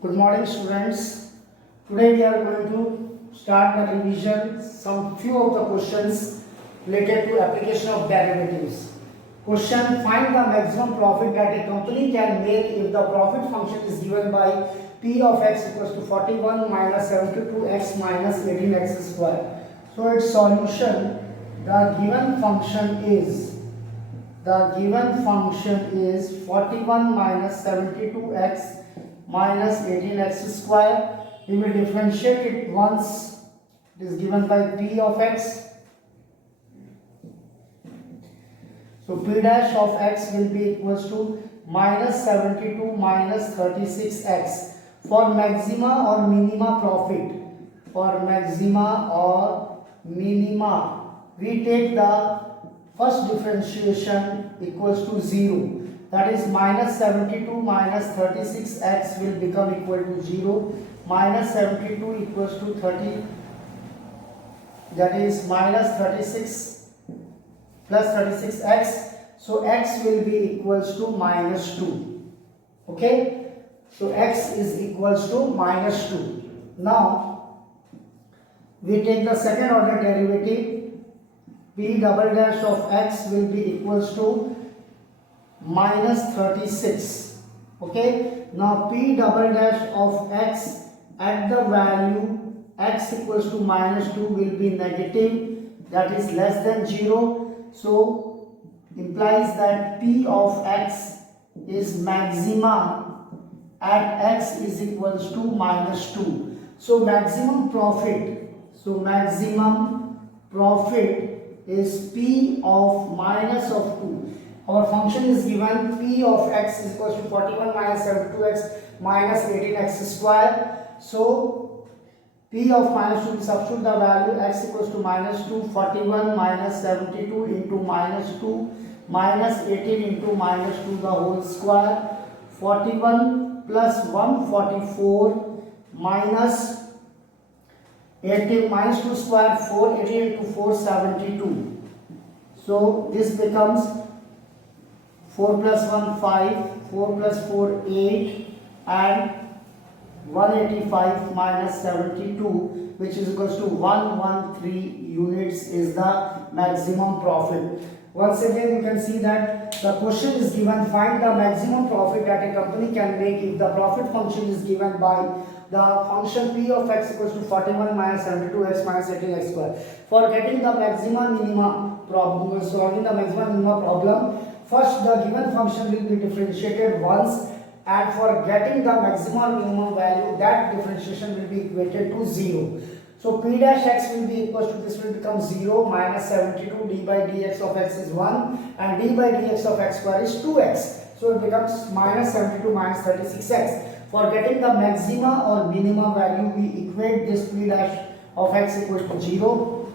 Good morning, students. Today we are going to start the revision. Some few of the questions related to application of derivatives. Question: find the maximum profit that a company can make if the profit function is given by p of x equals to 41 minus 72x minus 18x square. So its solution: the given function is 41 minus 72x minus 18x square. We will differentiate it once it is given by p of x. So p dash of x will be equals to minus 72 minus 36x. For maxima or minima profit, we take the first differentiation equals to 0. That is minus 72 minus 36x will become equal to 0. Minus 72 equals to 30. That is minus 36 plus 36x. So x will be equals to minus 2. Okay. So x is equals to minus 2. Now we take the second order derivative. P double dash of x will be equals to minus 36. Okay. Now p double dash of x at the value x equals to minus 2 will be negative, that is less than 0. So implies that p of x is maxima at x is equals to minus 2. So maximum profit is p of minus of 2. Our function is given p of x is equals to 41 minus 72x minus 18x square. So p of minus 2, we substitute the value x equals to minus 2, 41 minus 72 into minus 2 minus 18 into minus 2 the whole square. 41 plus 144 minus 18 minus 2 square 4, 18 into 4 72. So this becomes 4 plus 1 5, 4 plus 4 8 and 185 minus 72, which is equals to 113 units is the maximum profit. Once again you can see that the question is given: find the maximum profit that a company can make if the profit function is given by the function p of x equals to 41 minus 72x minus 18x square. For getting the maxima minima problem, solving the maxima minima problem, first the given function will be differentiated once, and for getting the maximum minimum value, that differentiation will be equated to 0. So p dash x will be equals to, this will become 0 minus 72 d by dx of x is 1 and d by dx of x square is 2x. So it becomes minus 72 minus 36x. For getting the maxima or minima value, we equate this p dash of x equals to 0,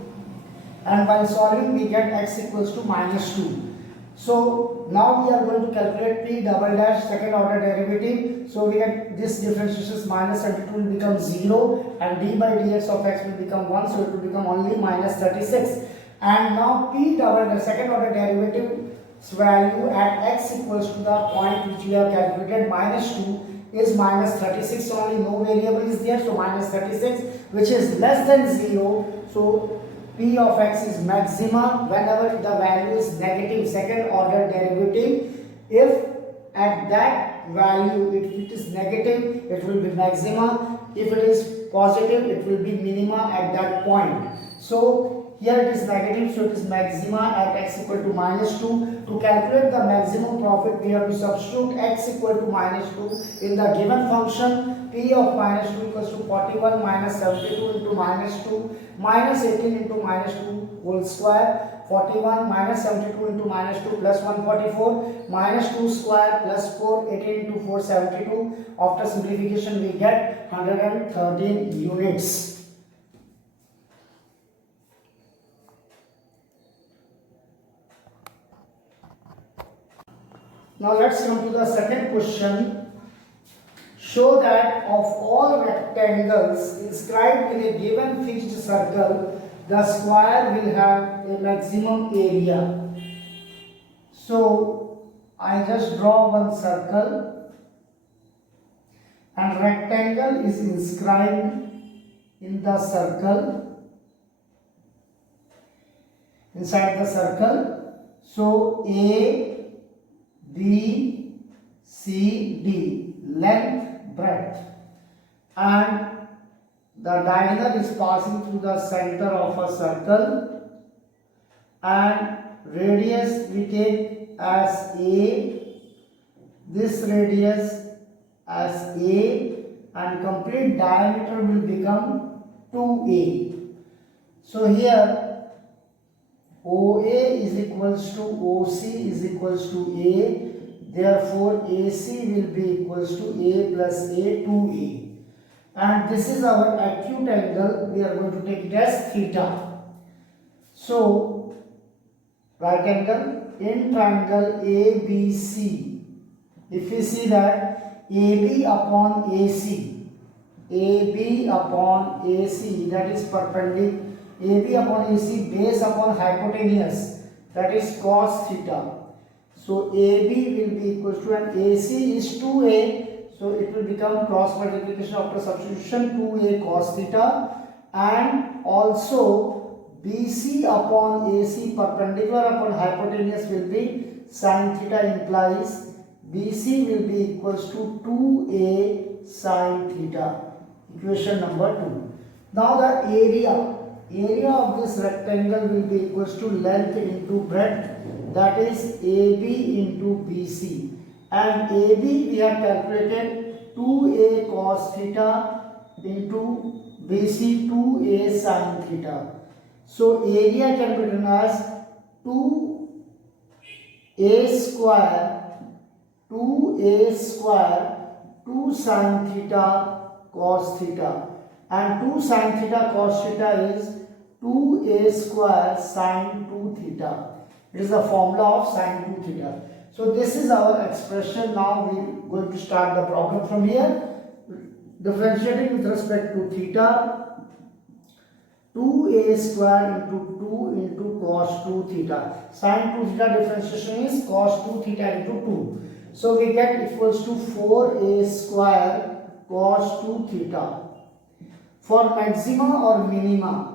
and while solving we get x equals to minus 2. So now we are going to calculate p double dash second order derivative. So we get this differentiation is minus 72 will become 0 and d by dx of x will become 1, so it will become only minus 36. And now p double dash second order derivative's value at x equals to the point which we have calculated minus 2 is minus 36 only, no variable is there, so minus 36, which is less than 0. So p of x is maxima whenever the value is negative, second order derivative. If at that value, if it is negative, it will be maxima. If it is positive, it will be minima at that point. So here it is negative, so it is maxima at x equal to minus 2. To calculate the maximum profit, we have to substitute x equal to minus 2 in the given function. P of minus 2 equals to 41 minus 72 into minus 2 minus 18 into minus 2 whole square. 41 minus 72 into minus 2 plus 144 minus 2 square plus 4, 18 into 4 72. After simplification we get 113 units. Now let's come to the second question. Show that of all rectangles inscribed in a given fixed circle, the square will have a maximum area. So I just draw one circle and rectangle is inscribed in the circle, inside the circle. So A, B, C, D, length, breadth, and the diagonal is passing through the center of a circle, and radius we take as A, this radius as A, and complete diameter will become 2A. So here OA is equals to OC is equals to A, therefore AC will be equals to A plus A, 2A. And this is our acute angle, we are going to take it as theta. So right angle in triangle ABC, if we see that AB upon AC, AB upon AC, that is perpendicular, AB upon AC base upon hypotenuse, that is cos theta. So AB will be equal to, and AC is 2A, so it will become cross multiplication after substitution 2A cos theta, and also BC upon AC perpendicular upon hypotenuse will be sin theta, implies BC will be equals to 2A sin theta. Equation number 2. Now the area of this rectangle will be equals to length into breadth, that is AB into BC, and AB we have calculated 2A cos theta into BC 2A sin theta. So area can be written as 2A square 2 sin theta cos theta, and 2 sin theta cos theta is 2A square sin 2 theta. It is the formula of sin 2 theta. So this is our expression. Now we are going to start the problem from here. Differentiating with respect to theta, 2A square into 2 into cos 2 theta. Sin 2 theta differentiation is cos 2 theta into 2. So we get equals to 4A square cos 2 theta. For maxima or minima,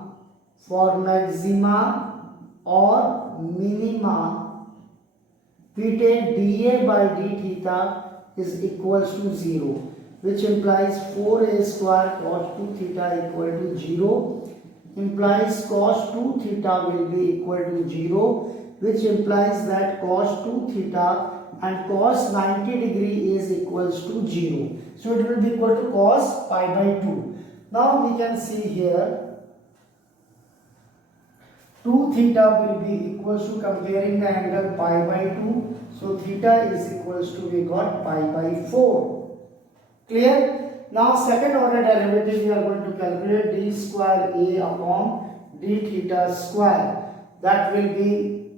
we take dA by d theta is equals to 0, which implies 4A square cos 2 theta equal to 0, implies cos 2 theta will be equal to 0, which implies that cos 2 theta and cos 90 degree is equals to 0. So it will be equal to cos pi by 2. Now we can see here 2 theta will be equals to, comparing the angle pi by 2. So theta is equals to, we got pi by 4. Clear? Now second order derivative we are going to calculate d square A upon d theta square. That will be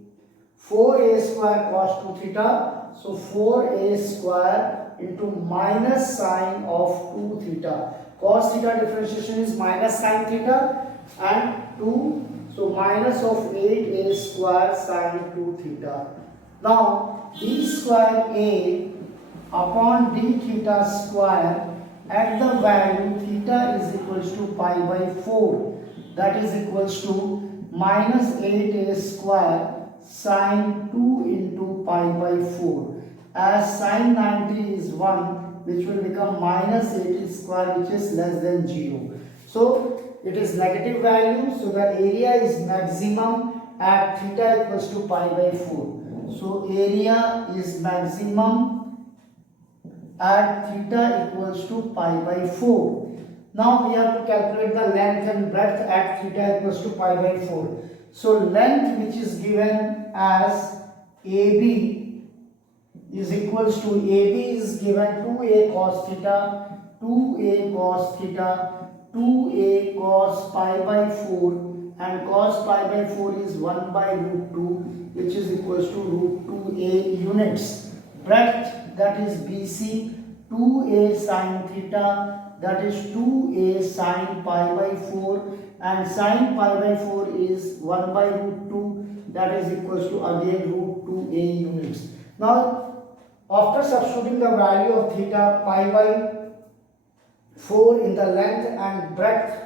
4A square cos 2 theta. So 4A square into minus sine of 2 theta. Cos theta differentiation is minus sine theta, and 2. So minus of 8A square sine 2 theta. Now d square A upon d theta square, at the value theta is equals to pi by 4, that is equals to minus 8A square sine 2 into pi by 4. As sine 90 is 1, which will become minus 8 square, which is less than 0. So it is negative value, so the area is maximum at theta equals to pi by 4. So area is maximum at theta equals to pi by 4. Now we have to calculate the length and breadth at theta equals to pi by 4. So length, which is given as AB, is equals to, AB is given 2A cos theta, 2A cos theta, 2A cos pi by 4, and cos pi by 4 is 1 by root 2, which is equals to root 2A units. Breadth, that is BC, 2A sin theta, that is 2A sin pi by 4, and sin pi by 4 is 1 by root 2, that is equals to again root 2A units. Now after substituting the value of theta, pi by 4 in the length and breadth,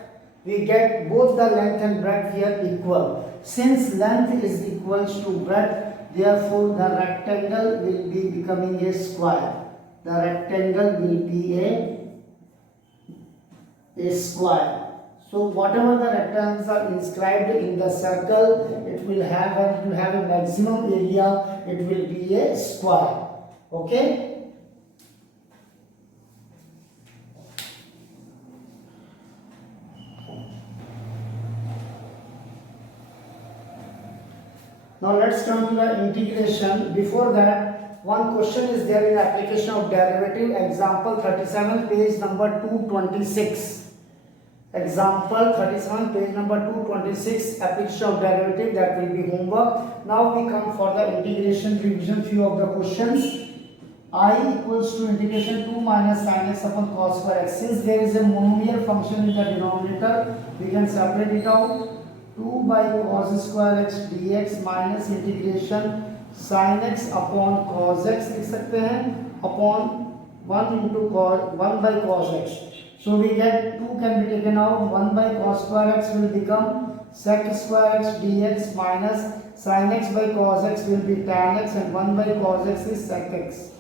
we get both the length and breadth here equal. Since length is equals to breadth, therefore the rectangle will be becoming a square. The rectangle will be a square. So whatever the rectangles are inscribed in the circle, it will have a maximum area. It will be a square. Okay. Now let's come to the integration. Before that, one question is there in application of derivative. Example 37, page number 226. Example 37, page number 226, application of derivative, that will be homework. Now we come for the integration revision few of the questions. I equals to integration 2 minus sin x upon cos square x. Since there is a monomial function in the denominator, we can separate it out. 2 by cos square x dx minus integration sin x upon cos x लिख सकते हैं upon 1 into cos 1 by cos x. So we get 2 can be taken out. 1 by cos square x will become sec square x dx minus sin x by cos x will be tan x, and 1 by cos x is sec x.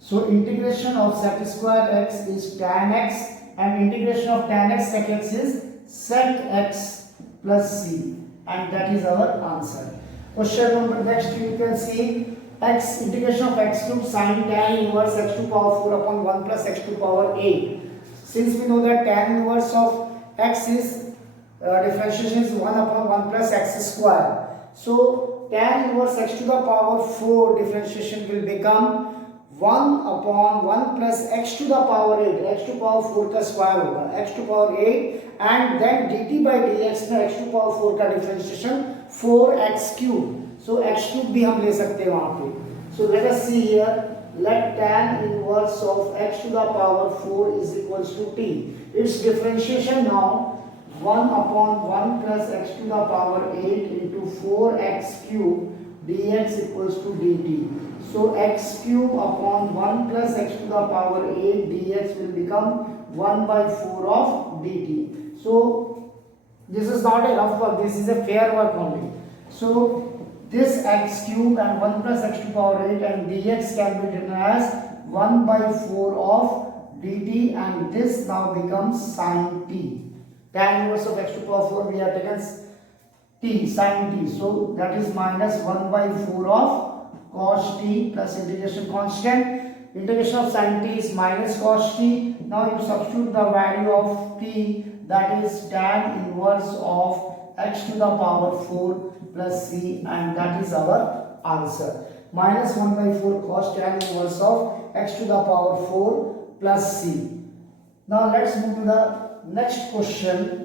So integration of sec square x is tan x, and integration of tan x sec x is sec x plus c, and that is our answer. Question number next, you can see x integration of x cube sin tan inverse x to power 4 upon 1 plus x to power 8. Since we know that tan inverse of x is differentiation is 1 upon 1 plus x square. So tan inverse x to the power 4 differentiation will become 1 upon 1 plus x to the power 8, x to power 4 का square होगा, x to power 8, and then dt by dx में x to power 4 का differentiation 4x cube. So x cube भी हम ले सकते हैं वहाँ पे. So let us see here. Let tan inverse of x to the power 4 is equals to t. Its differentiation now 1 upon 1 plus x to the power 8 into 4x cube dx equals to dt. So x cube upon 1 plus x to the power 8 dx will become 1 by 4 of dt. So this is not a rough work, this is a fair work only. So this x cube and 1 plus x to the power 8 and dx can be written as 1 by 4 of dt, and this now becomes sin t. Tan inverse of x to the power 4 we have taken t, sin t. So that is minus 1 by 4 of cos t plus integration constant. Integration of sin t is minus cos t. Now you substitute the value of t, that is tan inverse of x to the power 4 plus c, and that is our answer. Minus 1 by 4 cos tan inverse of x to the power 4 plus c. Now let's move to the next question.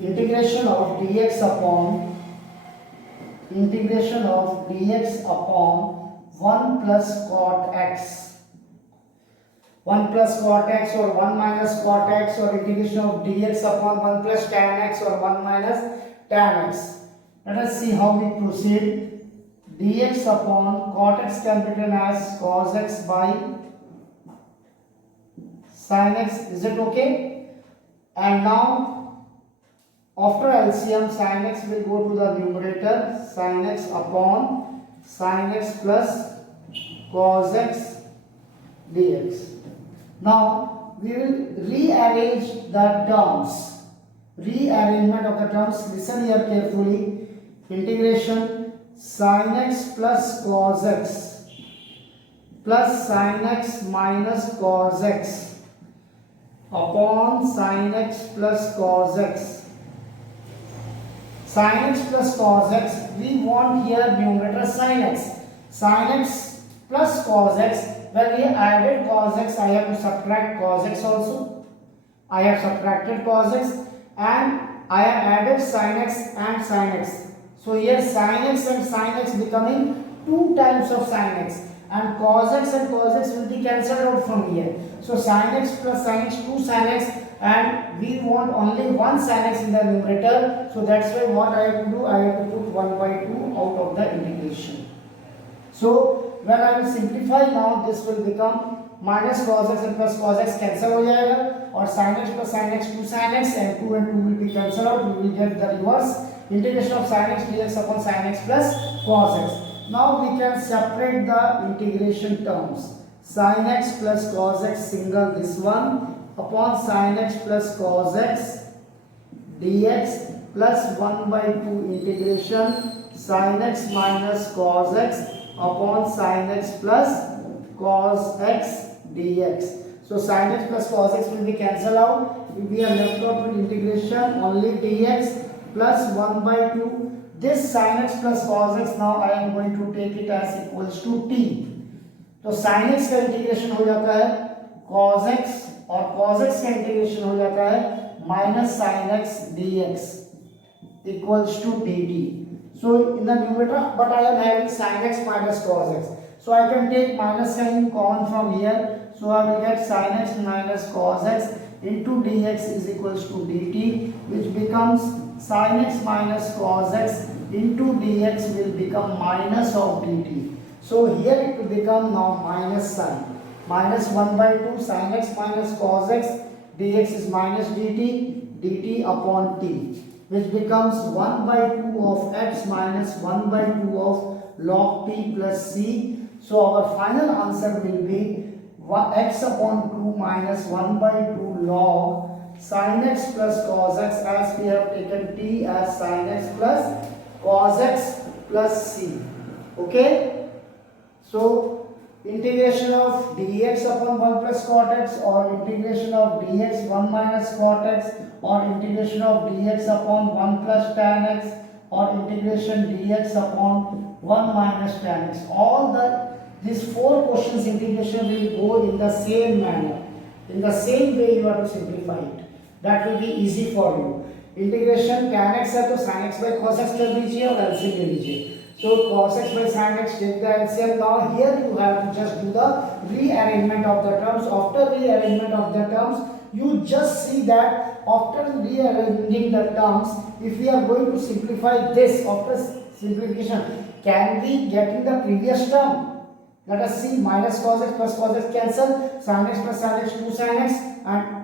Integration of dx upon 1 plus cot x. 1 plus cot x or 1 minus cot x, or integration of dx upon 1 plus tan x or 1 minus tan x. Let us see how we proceed. Dx upon cot x can be written as cos x by sin x. Is it okay? And now after LCM, sin x will go to the numerator, sin x upon sin x plus cos x dx. Now we will rearrange the terms. Rearrangement of the terms. Listen here carefully. Integration sin x plus cos x plus sin x minus cos x upon sin x plus cos x. Sin x plus cos x, we want here numerator sin x. Sin x plus cos x, when we added cos x, I have to subtract cos x also. I have subtracted cos x and I have added sin x and sin x. So here sin x and sin x becoming 2 times of sin x, and cos x will be cancelled out from here. So sin x plus sin x, 2 sin x, and we want only 1 sin x in the numerator. So that's why what I have to do, I have to put 1 by 2 out of the integration. So when I will simplify now, this will become minus cos x and plus cos x cancel हो जाएगा, और sin x plus sin x 2 sin x and 2 will be cancelled out. We will get the reverse integration of sin x dx upon sin x plus cos x. Now we can separate the integration terms. Sin x plus cos x single, this one, upon sin x plus cos x dx plus 1 by 2 integration sin x minus cos x upon sin x plus cos x dx. So sin x plus cos x will be cancelled out. We are left out with integration only dx plus 1 by 2. This sin x plus cos x now I am going to take it as equals to t. तो sin x का integration हो जाता है cos x, और cos x का integration हो जाता है minus sin x dx equals to dt. So in the numerator, but I am having sin x minus cos x. So I can take minus sign common from here. So I will get sin x minus cos x into dx is equals to dt, which becomes sin x minus cos x into dx will become minus of dt. So here it will become now minus sign. Minus 1 by 2 sin x minus cos x dx is minus dt upon t, which becomes 1 by 2 of x minus 1 by 2 of log t plus c. So our final answer will be x upon 2 minus 1 by 2 log sin x plus cos x, as we have taken t as sin x plus cos x plus c. Okay. So integration of dx upon 1 plus cot x, or integration of dx 1 minus cot x, or integration of dx upon 1 plus tan x, or integration dx upon 1 minus tan x. All these 4 questions integration will go in the same manner. In the same way you have to simplify it. That will be easy for you. Integration tan x है तो sin x by cos x कर लीजिए और LCM ले लीजिए. So cos x by sin x, take the LCM. Now here you have to just do the rearrangement of the terms. After rearrangement of the terms, you just see that after rearranging the terms, if we are going to simplify this, after simplification, can we get in the previous term? Let us see, minus cos x plus cos x cancel, sin x plus sin x 2 sin x, and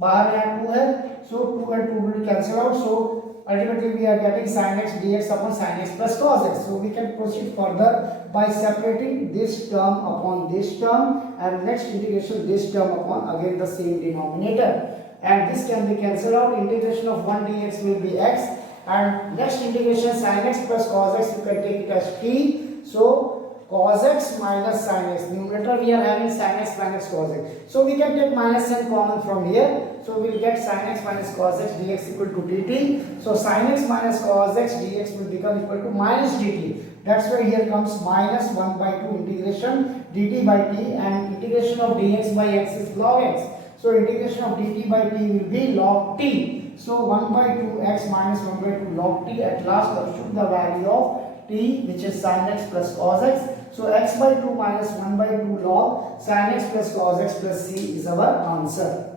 बाहर यहाँ 2 है, so 2 and 2 will cancel out. So ultimately we are getting sin x dx upon sin x plus cos x. So we can proceed further by separating this term upon this term, and next integration this term upon again the same denominator, and this can be cancelled out. Integration of 1 dx will be x, and next integration sin x plus cos x, you can take it as t. So cos x minus sin x, numerator we are having sin x minus cos x, so we can take minus sign common from here. So we will get sin x minus cos x dx equal to dt. So sin x minus cos x dx will become equal to minus dt. That's why here comes minus 1 by 2 integration dt by t, and integration of dx by x is log x. So integration of dt by t will be log t. So 1 by 2 x minus 1 by 2 log t. At last substitute the value of t, which is sin x plus cos x. So x by 2 minus 1 by 2 log sin x plus cos x plus c is our answer.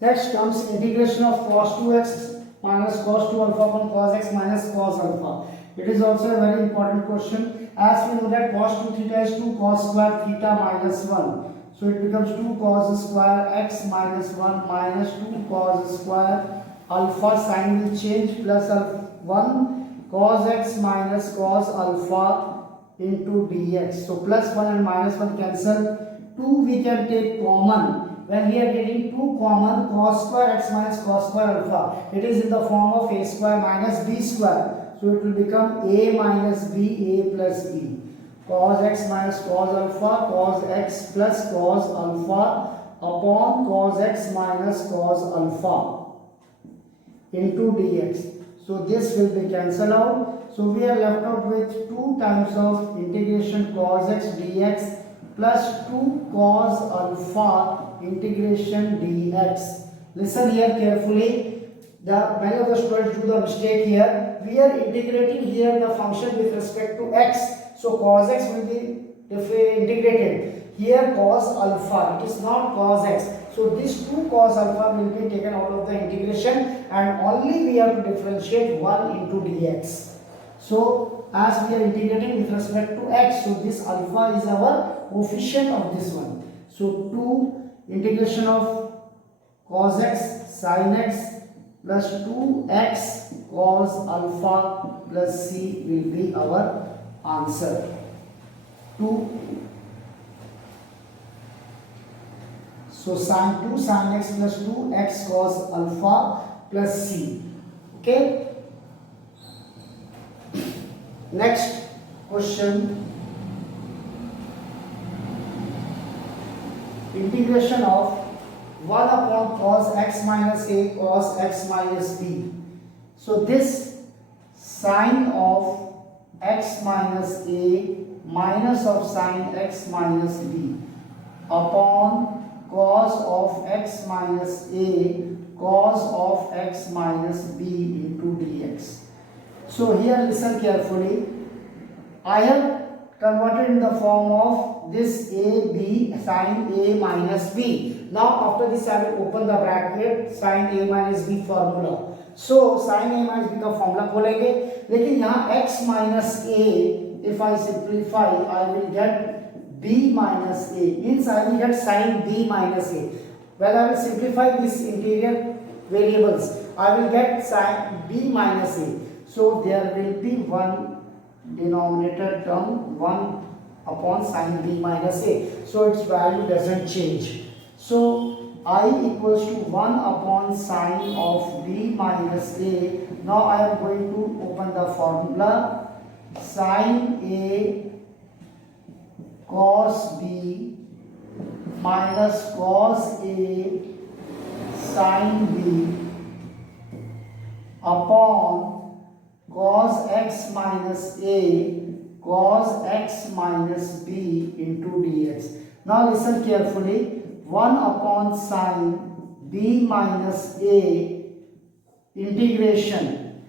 Next comes integration of cos 2x minus cos 2 alpha upon cos x minus cos alpha. It is also a very important question, as we know that cos 2 theta is 2 cos square theta minus 1. So it becomes 2 cos square x minus 1 minus 2 cos square alpha, sign will change, plus 1 cos x minus cos alpha into dx. So plus 1 and minus 1 cancel. 2 we can take common. When we are getting 2 common, cos square x minus cos square alpha, it is in the form of a square minus b square. So it will become a minus b, a plus b. Cos x minus cos alpha, cos x plus cos alpha upon cos x minus cos alpha into dx. So this will be cancelled out. So we are left out with 2 times of integration cos x dx plus 2 cos alpha integration dx. Listen here carefully. many of the students do the mistake here. We are integrating here the function with respect to x. So cos x will be integrated. Here cos alpha, it is not cos x. So this 2 cos alpha will be taken out of the integration, and only we have to differentiate 1 into dx. So as we are integrating with respect to x, so this alpha is our coefficient of this one. So 2 integration of cos x sin x plus 2x cos alpha plus c will be our answer. 2. So sin 2 sin x plus 2x cos alpha plus c. Okay. Next question. Integration of 1 upon cos x minus a cos x minus b. So this sine of x minus a minus of sine x minus b upon cos of x minus a cos of x minus b into dx. So here listen carefully. I have converted in the form of this a b sin a minus b. Now after this I will open the bracket sin a minus b formula. So sin a minus b का formula खोलेंगे, लेकिन यहाँ x minus a, if I simplify I will get b minus a, means I will get sin b minus a. When I will simplify this interior variables, I will get sin b minus a. So there will be one denominator term 1 upon sin b minus a. So its value doesn't change. So I equals to 1 upon sine of b minus a. Now I am going to open the formula. Sin a cos b minus cos a sin b upon cos x minus a cos x minus b into dx. Now listen carefully. 1 upon sine b minus a integration.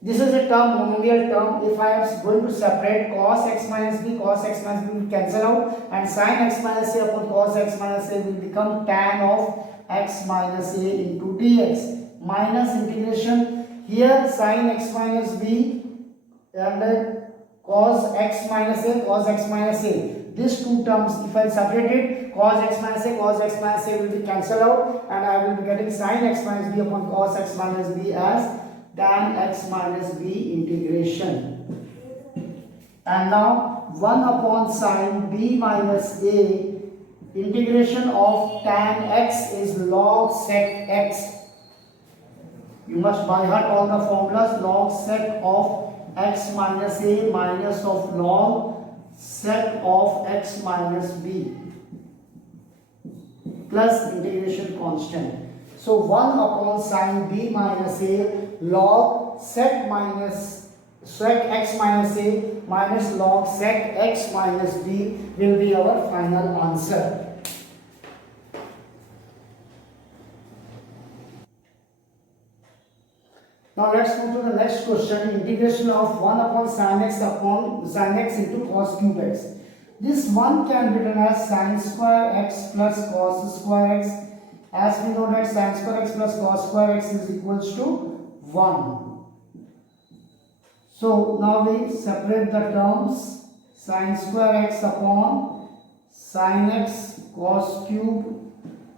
This is a term, monomial term. If I am going to separate cos x minus b will cancel out, and sin x minus a upon cos x minus a will become tan of x minus a into dx. Minus integration, here sin x minus b and cos x minus a. These two terms, if I separate it, cos x minus a will be cancelled out, and I will be getting sin x minus b upon cos x minus b as tan x minus b integration. And now 1 upon sin b minus a integration of tan x is log sec x. You must by heart all the formulas. Log sec of x minus a minus of log sec of x minus b plus integration constant. So 1 upon sine b minus a log sec x minus a minus log sec x minus b will be our final answer. Now let's move to the next question. Integration of 1 upon sin x into cos cube x. This 1 can be written as sin square x plus cos square x. As we know that sin square x plus cos square x is equals to 1. So now we separate the terms. Sin square x upon sin x cos cube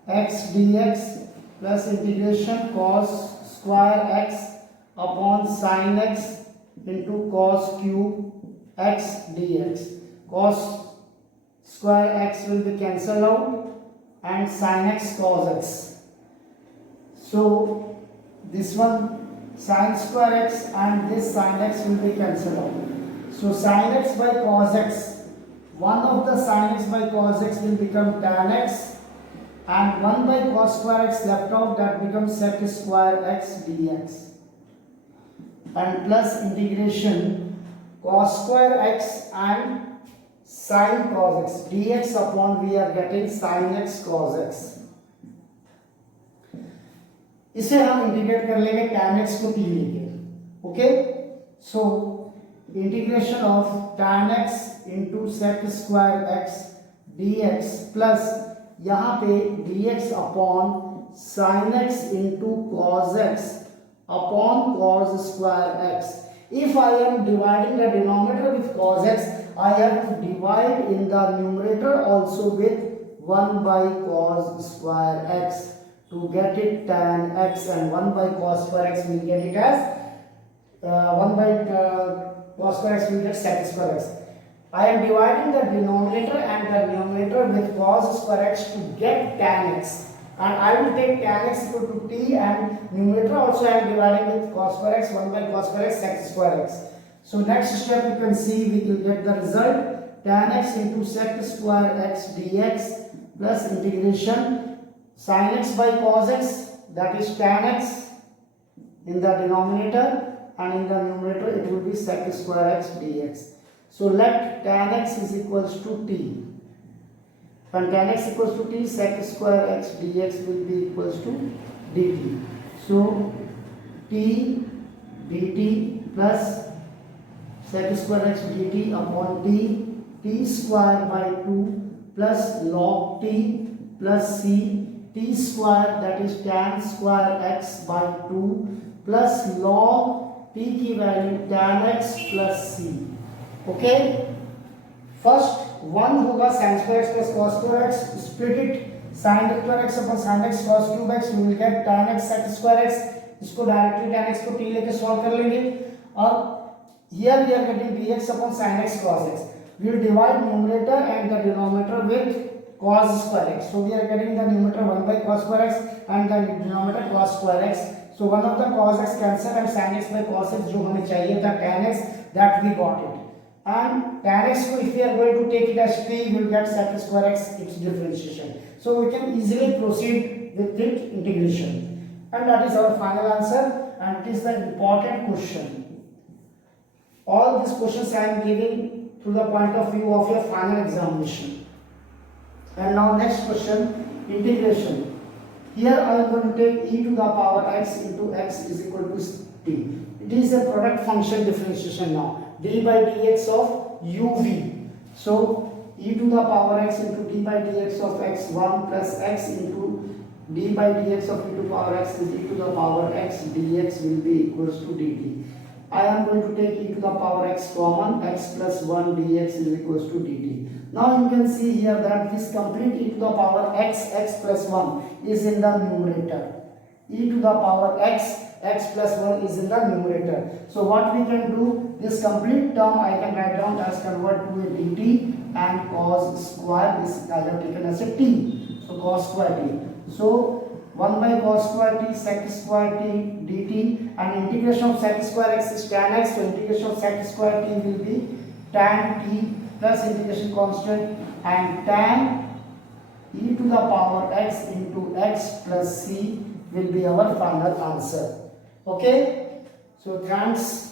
x dx plus integration cos square x upon sin x into cos cube x dx. Cos square x will be cancelled out and sin x cos x. So this one sin square x and this sin x will be cancelled out. So sin x by cos x, one of the sin x by cos x will become tan x, and 1 by cos square x left out, that becomes sec square x dx. And plus integration cos square x and sin cos x dx upon we are getting sin x cos x. इसे हम integrate कर लेंगे tan x को t लेके। Okay, so integration of tan x into sec square x dx plus यहाँ पे dx upon sin x into cos x upon cos square x. If I am dividing the denominator with cos x, I have to divide in the numerator also with 1 by cos square x to get it tan x, and 1 by cos square x will get it as 1 by cos square x will get sec square x. I am dividing the denominator and the numerator with cos square x to get tan x. And I will take tan x equal to t, and numerator also I am dividing with cos square x, 1 by cos square x, sec square x. So next step you can see we will get the result tan x into sec square x dx plus integration sin x by cos x, that is tan x in the denominator, and in the numerator it will be sec square x dx. So let tan x is equals to t. When tan x equals to t, sec square x dx will be equals to dt. So t dt plus sec square x dt upon t square by 2 plus log t plus c t square, that is tan square x by 2 plus log t की value tan x plus c. Okay, first 1 होगा sin square x plus cos square x, split it sin square x upon sin x cos cube x, you will get tan x sec square x. इसको directly tan x को t लेके solve कर लेंगे। अब here we are getting dx upon sin x cos x. We will divide numerator and the denominator with cos square x. So we are getting the numerator 1 by cos square x and the denominator cos square x. So one of the cos x cancel and sin x by cos x जो हमें चाहिए था tan x, that we got it. And tan x को if we are going to take it as t, we will get sec square x, its differentiation. So we can easily proceed with its integration. And that is our final answer, and it is the important question. All these questions I am giving through the point of view of your final examination. And now next question, integration. Here I am going to take e to the power x into x is equal to t. It is a product function differentiation now. D by dx of uv. So e to the power x into d by dx of x1 plus x into d by dx of e to the power x is e to the power x dx will be equals to dt. I am going to take e to the power x common, x plus 1 dx is equals to dt. Now you can see here that this complete e to the power x, x plus 1 is in the numerator. E to the power x, x plus 1 is in the numerator. So what we can do, this complete term I can write down as convert to a dt, and cos square this I have taken as a t. So cos square t. So 1 by cos square t sec square t dt, and integration of sec square x is tan x. So integration of sec square t will be tan t plus integration constant, and tan e to the power x into x plus c will be our final answer. Okay, so thanks